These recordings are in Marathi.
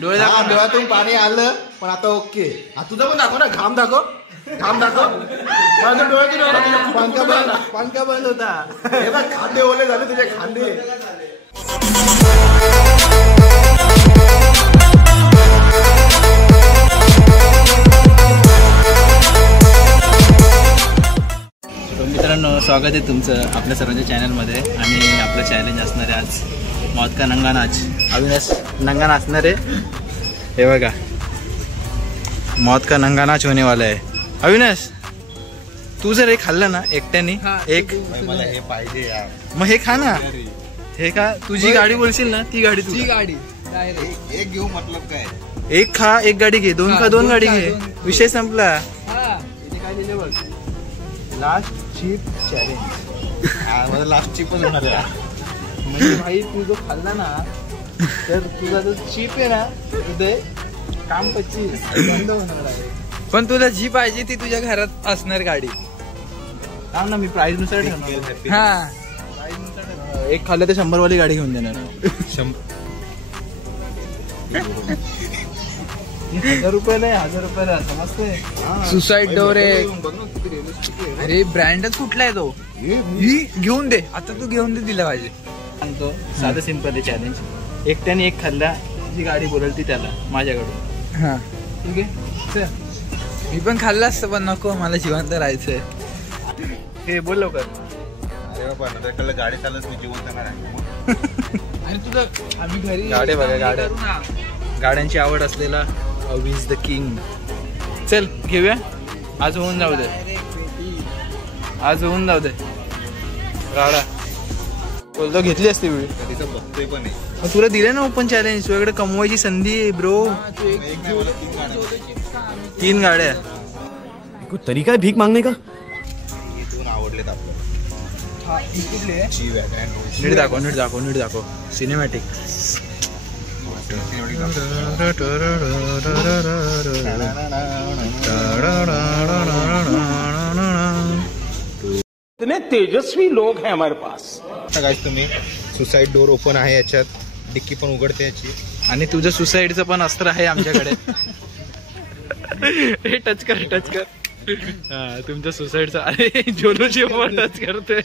डोळे दाखव, डोळ्यातून पाणी आलं पण आता ओके. तुझं पण दाखव ना, घाम दाखव, घाम दाखव. माझं डोळ्यातून पंखा बंद होता. हे बघ खांदे ओले झाले तुझे खांदे. मित्रांनो, स्वागत आहे तुमचं आपल्या सर्वांच्या चॅनलमध्ये. आणि आपलं चॅलेंज असणार आहे आज मौत का नंगा नाच. अविनाश नंगा नाचणार आहे. हे बघा, मौत का नंगा नाच होने वाला है. अविनाश, तू जर हे खाल्लं ना एकट्याने, एक मला हे पाहिजे यार, मग हे खा ना. हे खा, तुझी गाडी बोलशील ना ती गाडी, तुझी गाडी एक घेऊ मतलब काय, एक खा एक गाडी घे, दोन खा दोन गाडी घे, विषय संपला. इथे काय दिले बघ, लास्ट चीप चॅलेंज. मला लास्ट चीपच होणार आहे. म्हणजे भाई तू जो खाल्ला ना, तर तुझा जो चीप आहे ना, तुझे काम कच्ची बंद होणार आहे. पण तुला जी पाहिजे ती तुझ्या घरात असणार गाडी. सांग ना, मी प्राइस नुसार ठरवणार. हा, एक खाल्लं तर 100 वाली गाडी घेऊन देणार. 1000 रुपयाला आहे, 1000 रुपयाला, समजते. सुसाईड डोर आहे. अरे ब्रँडच कुठला आहे तो, घेऊन दे आता, तू घेऊन दे दिला पाहिजे. सांगतो, साधं सिंपल आहे चॅलेंज. एकट्याने एक खाल्ला, जी गाडी बोलल ती त्याला माझ्याकडून. हा ठीक आहे, चल. मी पण खाल्लं असतं पण नको, मला जिवंत राहायचंय. हे बोल लवकर. अरे बाबा, गाडी चालत मी जिवंत येणार आहे. आणि तुझं आम्ही घरी गाड्या बघा, गाड्या, गाड्यांची आवड असलेला अविज द किंग. चल घेऊया, आज होऊन जाऊ दे, आज होऊन जाऊ दे. गाडा बोलतो घेतली असते वेळ, कधीच बघतोय पण आहे. तुला दिले ना ओपन चॅलेंज, तुझ्याकडे कमवायची संधी आहे ब्रो. 3 गाड्या. कुछ तरीका है भीक मांगने का. हे 2 आवडलेत आपल्याला. जी वॅगन, नीट दाखव, नीट दाखव, नीट दाखव. सिनेमॅटिक. इतने तेजस्वी लोग हैं हमारे पास. गाइस, तुम्ही सुसाईड डोर ओपन आहे याच्यात, डिक्की पण उघडते याची. आणि तुझं सुसाईडचं पण अस्त्र आहे आमच्याकडे. हे टच कर, टच कर. हा, तुमच्या सुसाईडचा. अरे जोलोची टच करते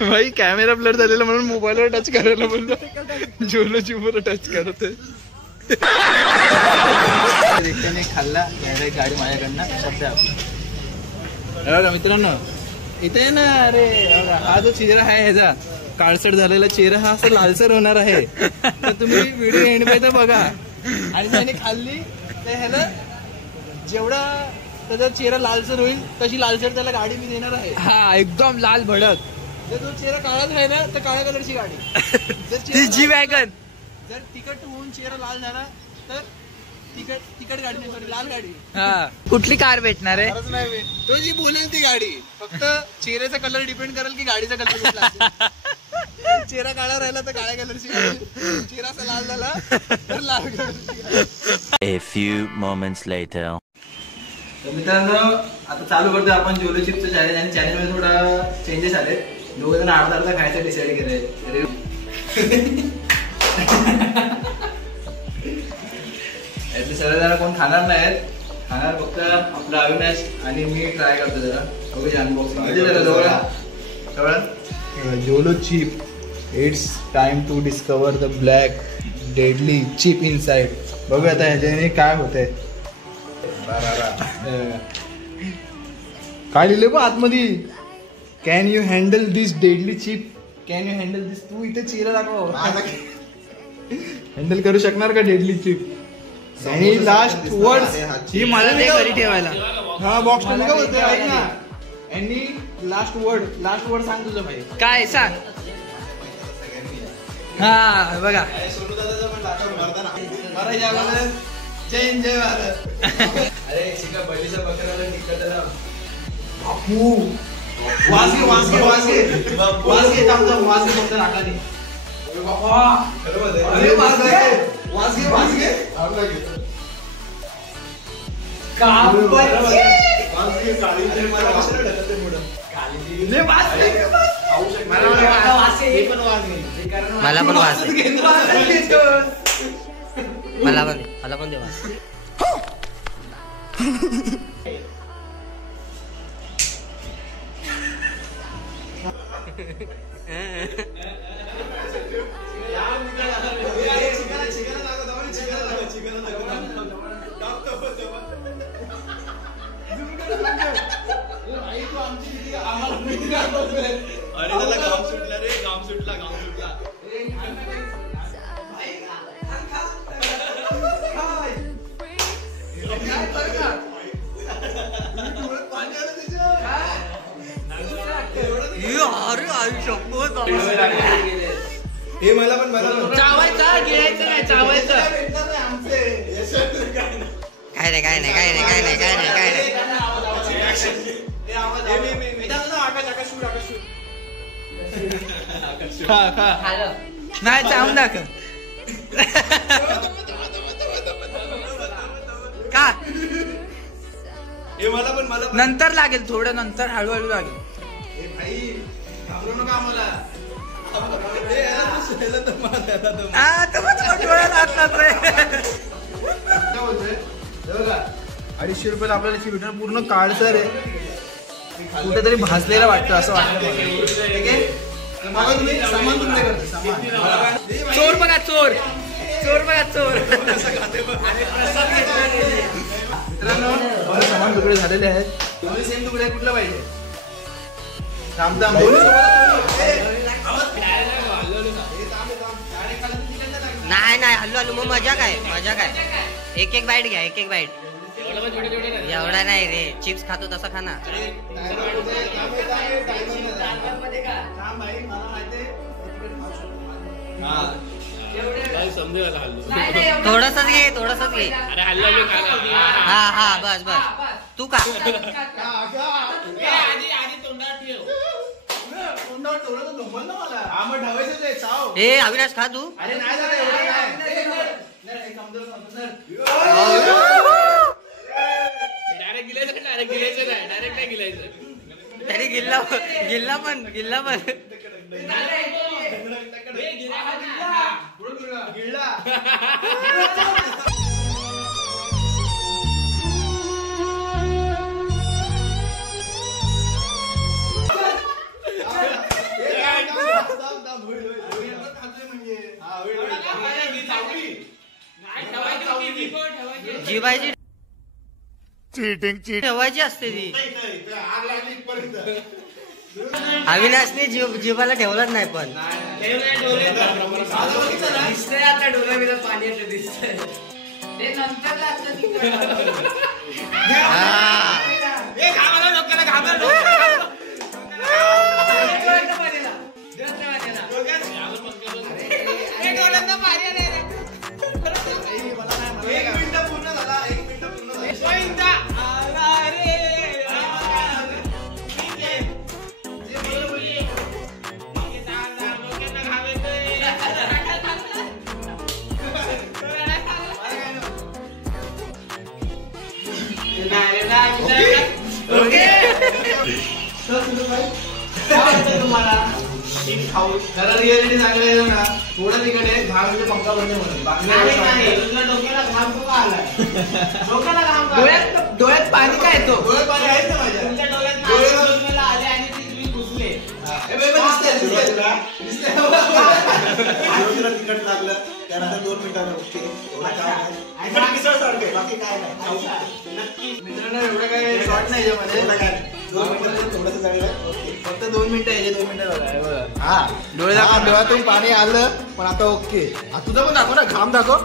भाई, कॅमेरा ब्लर झालेला म्हणून मोबाईलवर टच करायला बोलतो. जोलोची टच करते. एकट्याने खाल्ला गाडी माझ्याकडनं, शब्द आपला. मित्रांनो, इथे ना, अरे हा जो चेहरा आहे ह्याचा काळसर झालेला चेहरा, हा असं लालसर होणार आहे. तर तुम्ही व्हिडिओ एंड पर्यंत बघा. आणि त्याने खाल्ली तर ह्याला जेवढा त्याचा चेहरा लालसर होईल तशी लालसर त्याला गाडी मी देणार आहे. हा, एकदम लाल भडक. जर तो चेहरा काळाच राहिला तर काळ्या कलरची गाडी. ती जी वॅगन. जर तिखट होऊन चेहरा लाल झाला तर तिखट गाडी नाही, सॉरी, लाल गाडी. हा, कुठली कार भेटणार आहे. तो जी बोलेल ती गाडी. फक्त चेहऱ्याचा कलर डिपेंड करेल की गाडीचा कलर कुठला. चेहरा काळा राहिला तर काळ्या कलरची गाडी, चेहरा असा लाल झाला तर लाल कलरची. A few moments later. मित्रांनो, आता चालू करतो आपण जोलो चिप्सचं चॅलेंज. आणि चॅलेंज मध्ये थोडा चेंजेस आले. दोघं जण अर्धा खायचं डिसाईड केलंय. सर्व जरा कोण खाणार नाहीत, खाणार फक्त आपला अविनाश आणि मी. ट्राय करतो जरा, बघूया unboxing. Jolo chip, it's time to discover the black deadly chip inside. बघूया आता ह्याच्याने काय होतंय. काय लिहिले बघ आतमध्ये, can you handle this deadly chip, can you handle this. तू इथे चेहरा दाखव, हँडल करू शकणार का डेडली चिप. आणि लास्ट वर्ड्स ही मला नाही घरी ठेवायला. हा, बॉक्स मध्ये काय बोलतोय ऐक ना. आणि लास्ट वर्ड सांग तुझं भाई. काय सांग. हा बघा, जय जय भारत. अरे शिका बलीचा बकराला निकटला बापू. वास घे, वास घे, वास घे, वास घे. थांब, वास घे फक्त नाकाने. बाबा, अरे वास घे, वास घे, वास घे. काळी मला पण वास आहे. मला पण दे वास. हे मला पण चावायचा गिळायचं नाही चावायचं. काय नाही. नाही चावून दाखव. का नंतर लागेल, थोडं नंतर हळूहळू लागेल. ₹250 आपल्याला स्वीटर पूर्ण काळसर आहे, कुठेतरी भाजलेला वाटतं असं वाटतं. चोर बघा चोर मित्रांनो मला समान तुकडे झालेले आहेत. दोन्ही सेम तुकडे कुठला पाहिजे? नाही हल्लू मग मजा काय. एक बाईट घ्या, एक बाईट. एवढा नाही रे, चिप्स खातो तसा खा ना. थोडसच घे. हा बस तू का. ए अविनाश खा तू. तरी गिल्ला पण जिवायची ठेवायची असते ती. अविनाशने जीवाला ठेवलाच नाही पण. दिसतंय आता डोळ्याला पाणी येतं दिसतंय. ते नंतर तुम्हाला रिअलिटी सांगायला ना, थोडं तिकडे घाम पंखा बंद म्हणून डोळ्यात पाणी काय येतो. डोळ्यात पाणी आहेत ना माझ्या. आले आणि तुम्ही घुसले. तिकट लागलं त्यानंतर 2 मिनिटांनी मित्रांनो एवढं काय शॉर्ट नाही याच्यामध्ये. 2 मिनिटं थोडंसं झालं. फक्त 2 मिनिटं आहे. 2 मिनिटं बघा. हा डोळ्यातून पाणी आलं पण आता ओके. तुझं पण दाखव ना, घाम दाखव.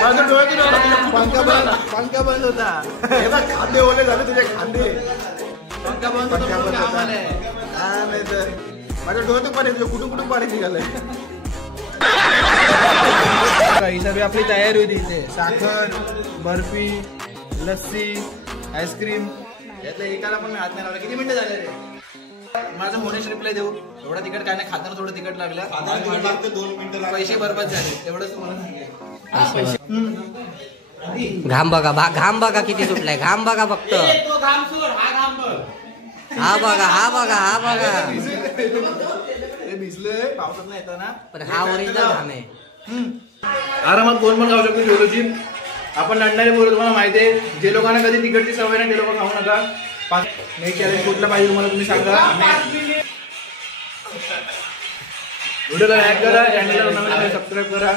माझं डोळ्यातून पंखा बंद होता. हे बघ, खांदे ओले झाले तुझे खांदे. पंखा बंद होता. हा नाही तर माझ्या डोळ्यातून पाणी कुठून पाणी निघालंय. ही सगळी आपली तयारी होती इथे. साखर, बर्फी, लस्सी, आईस्क्रीम, यातलं एकाला पण मी हात नाही लावला. किती मिनिटं झाले रे? माझं होनेश रिप्लाय देऊ. एवढा तिकट काय नाही, खाताना थोडं तिकट लागलं. 2 मिनिटं पैसे बरबाद झाले. एवढंच तुम्हाला सांगेल. घाम बघा किती सुटलाय. घाम बघा फक्त. तो घाम सोड, हा घाम बघ. हा हा बघा ते भिजले पावसात नाही येताना. पण हा ओरिजिनल घाम आहे. आरामात कोण पण खाऊ शकतो शेवलोची. आपण लढणारे पोरं तुम्हाला माहिती आहे. जे लोकांना कधी तिकडची सवय नाही ते लोक खाऊ नका. नेक्स्ट चॅलेंज कुठलं पाहिजे तुम्हाला तुम्ही सांगा. व्हिडिओला लाईक करा, चॅनलला सबस्क्राईब करा.